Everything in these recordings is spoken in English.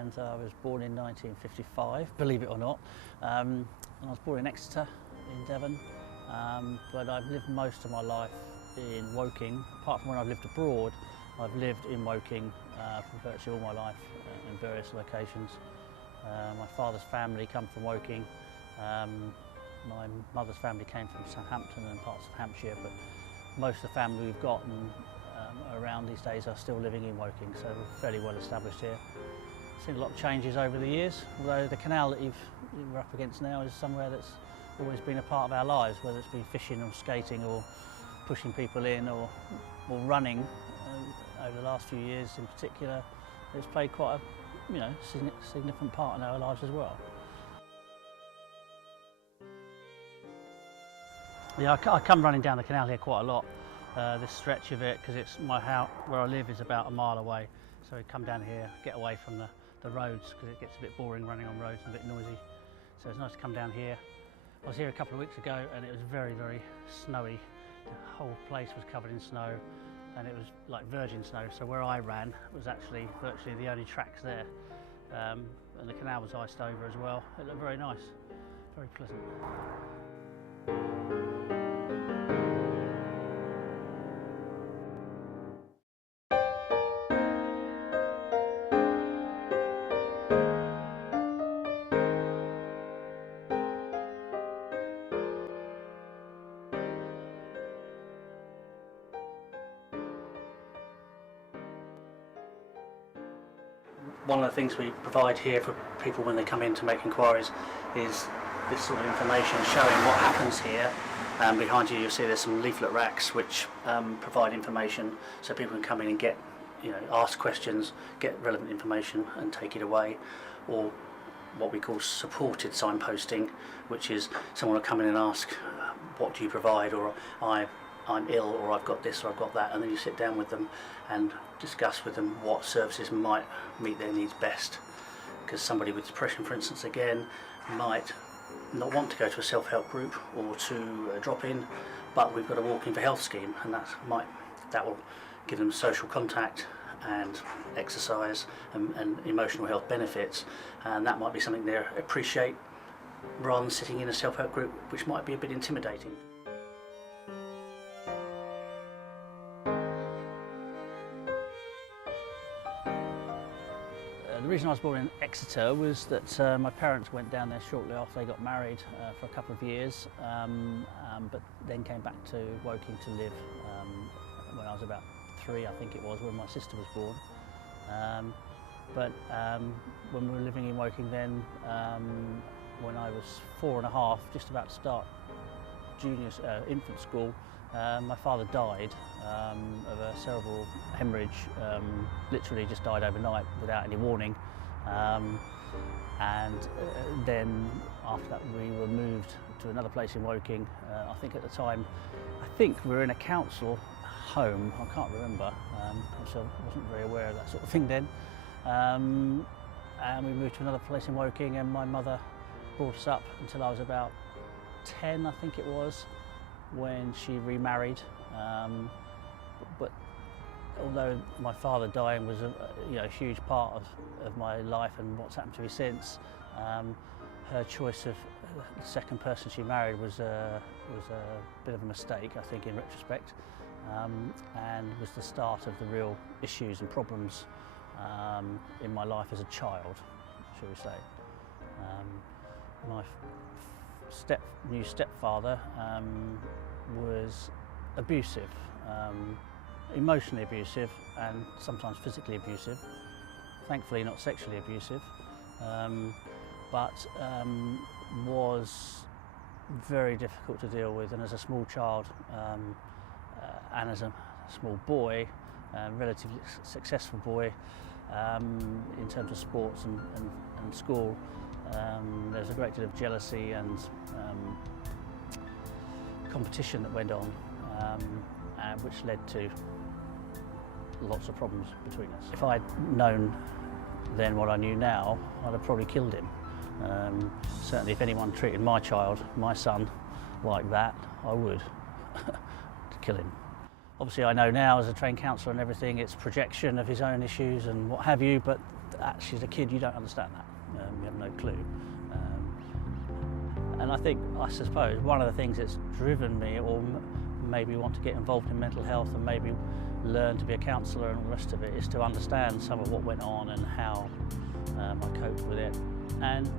And I was born in 1955, believe it or not. And I was born in Exeter in Devon, but I've lived most of my life in Woking. Apart from when I've lived abroad, I've lived in Woking for virtually all my life in various locations. My father's family come from Woking. My mother's family came from Southampton and parts of Hampshire, but most of the family we've got around these days are still living in Woking, so we're fairly well established here. Seen a lot of changes over the years, although the canal that we're up against now is somewhere that's always been a part of our lives, whether it's been fishing or skating or pushing people in or running. Over the last few years in particular, it's played quite a significant part in our lives as well. Yeah, I come running down the canal here quite a lot, this stretch of it, because it's where I live is about a mile away. So we come down here, get away from the roads, because it gets a bit boring running on roads and a bit noisy. So it's nice to come down here. I was here a couple of weeks ago and it was very, very snowy. The whole place was covered in snow and it was like virgin snow. So where I ran was actually virtually the only tracks there. And the canal was iced over as well. It looked very nice, very pleasant. One of the things we provide here for people when they come in to make inquiries is this sort of information showing what happens here. Behind you you'll see there's some leaflet racks which provide information so people can come in and get, ask questions, get relevant information and take it away. Or what we call supported signposting, which is someone will come in and ask, what do you provide, or I'm ill, or I've got this or I've got that, and then you sit down with them and discuss with them what services might meet their needs best. Because somebody with depression, for instance, again, might not want to go to a self-help group or to a drop-in, but we've got a Walking for Health scheme, and that will give them social contact and exercise and emotional health benefits, and that might be something they appreciate rather than sitting in a self-help group, which might be a bit intimidating. The reason I was born in Exeter was that my parents went down there shortly after they got married for a couple of years, but then came back to Woking to live when I was about 3, I think it was, when my sister was born. But when we were living in Woking then, when I was 4 and a half, just about to start infant school, my father died of a cerebral hemorrhage, literally just died overnight without any warning. Then after that we were moved to another place in Woking. I think at the time, we were in a council home, I can't remember, so I wasn't very aware of that sort of thing then. And we moved to another place in Woking, and my mother brought us up until I was about 10, I think it was, when she remarried. But although my father dying was a huge part of my life and what's happened to me since, her choice of the second person she married was a bit of a mistake, I think, in retrospect, and was the start of the real issues and problems in my life as a child, shall we say. My new stepfather was abusive, emotionally abusive and sometimes physically abusive. Thankfully not sexually abusive, but was very difficult to deal with, and as a small child and as a small boy, relatively successful boy in terms of sports and school, there's a great deal of jealousy and competition that went on, which led to lots of problems between us. If I'd known then what I knew now, I'd have probably killed him. Certainly if anyone treated my child, my son, like that, I would kill him. Obviously I know now as a trained counsellor and everything, it's projection of his own issues and what have you, but actually as a kid you don't understand that. You have no clue. And I suppose one of the things that's driven me, or maybe want to get involved in mental health and maybe learn to be a counsellor and all the rest of it, is to understand some of what went on and how I coped with it. And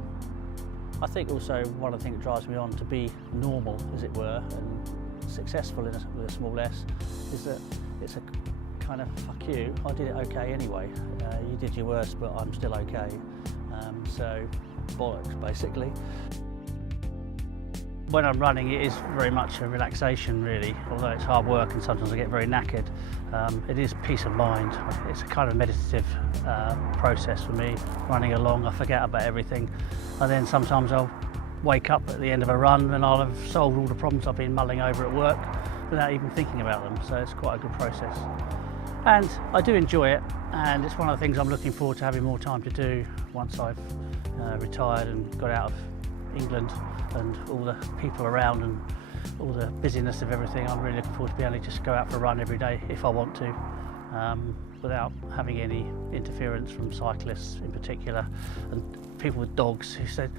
I think also one of the things that drives me on to be normal, as it were, and successful with a small s, is that it's a kind of fuck you, I did it okay anyway. You did your worst, but I'm still okay. So bollocks, basically. When I'm running, it is very much a relaxation, really. Although it's hard work and sometimes I get very knackered, it is peace of mind. It's a kind of meditative process for me. Running along, I forget about everything, and then sometimes I'll wake up at the end of a run and I'll have solved all the problems I've been mulling over at work without even thinking about them. So it's quite a good process, and I do enjoy it. And it's one of the things I'm looking forward to having more time to do once I've retired and got out of England and all the people around and all the busyness of everything. I'm really looking forward to being able to just go out for a run every day if I want to, without having any interference from cyclists in particular and people with dogs who said,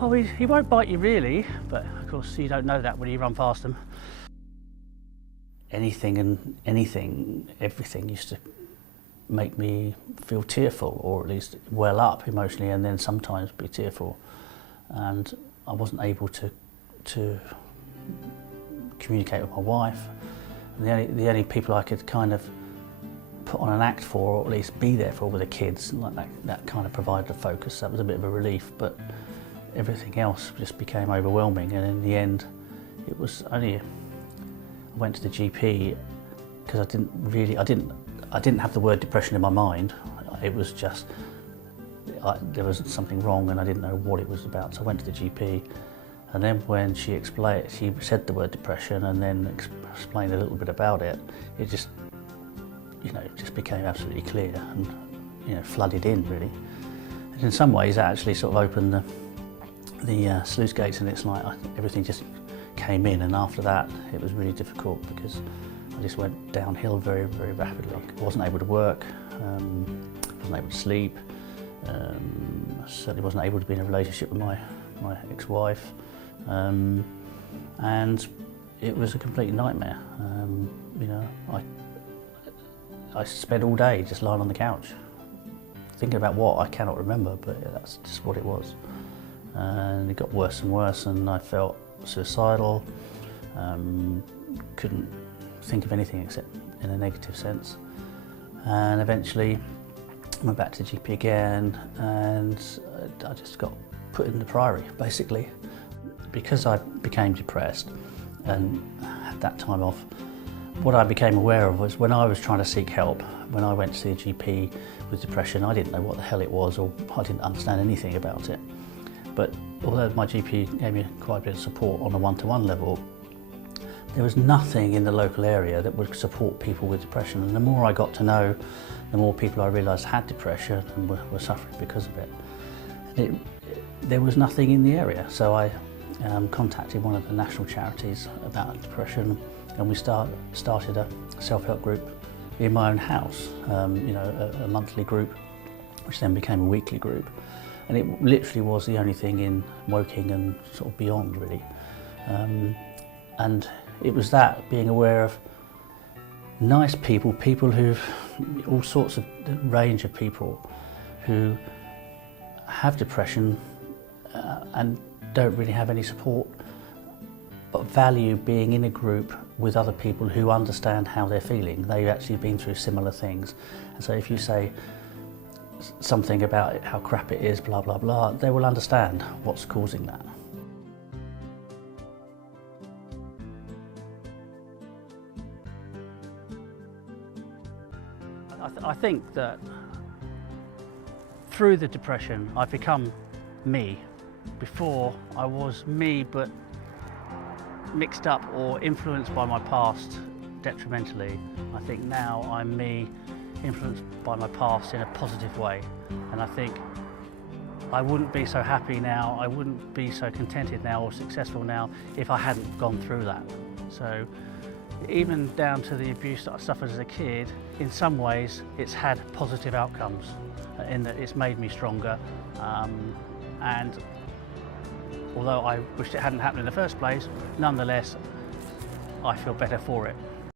oh, he won't bite you really, but of course you don't know that when you run past them. Everything used to make me feel tearful, or at least well up emotionally, and then sometimes be tearful. And I wasn't able to communicate with my wife. And the only people I could kind of put on an act for, or at least be there for, were the kids. Like that kind of provided a focus. That was a bit of a relief, but everything else just became overwhelming. And in the end, it was only I went to the GP because I didn't have the word depression in my mind. It was just there was something wrong and I didn't know what it was about. So I went to the GP, and then when she said the word depression and then explained a little bit about it, it just became absolutely clear and flooded in really. And in some ways that actually sort of opened the sluice gates, and it's like everything just came in, and after that it was really difficult because I just went downhill very, very rapidly. I wasn't able to work, wasn't able to sleep, certainly wasn't able to be in a relationship with my ex-wife, and it was a complete nightmare. I spent all day just lying on the couch, thinking about what I cannot remember, but that's just what it was. And it got worse and worse, and I felt suicidal, couldn't think of anything except in a negative sense, and eventually I went back to the GP again, and I just got put in the Priory basically. Because I became depressed and had that time off, what I became aware of was when I was trying to seek help, when I went to see a GP with depression, I didn't know what the hell it was, or I didn't understand anything about it. But although my GP gave me quite a bit of support on a one-to-one level, there was nothing in the local area that would support people with depression. And the more I got to know, the more people I realised had depression and were suffering because of it. And there was nothing in the area, so I contacted one of the national charities about depression, and we started a self-help group in my own house, a monthly group, which then became a weekly group. And it literally was the only thing in Woking and sort of beyond, really. And it was that, being aware of nice people who've, all sorts of range of people who have depression and don't really have any support, but value being in a group with other people who understand how they're feeling. They've actually been through similar things. And so if you say something about it, how crap it is, blah, blah, blah, they will understand what's causing that. I think that through the depression, I've become me. Before, I was me, but mixed up or influenced by my past detrimentally. I think now I'm me influenced by my past in a positive way, and I think I wouldn't be so happy now, I wouldn't be so contented now or successful now if I hadn't gone through that. So even down to the abuse that I suffered as a kid, in some ways it's had positive outcomes in that it's made me stronger, and although I wished it hadn't happened in the first place, nonetheless I feel better for it.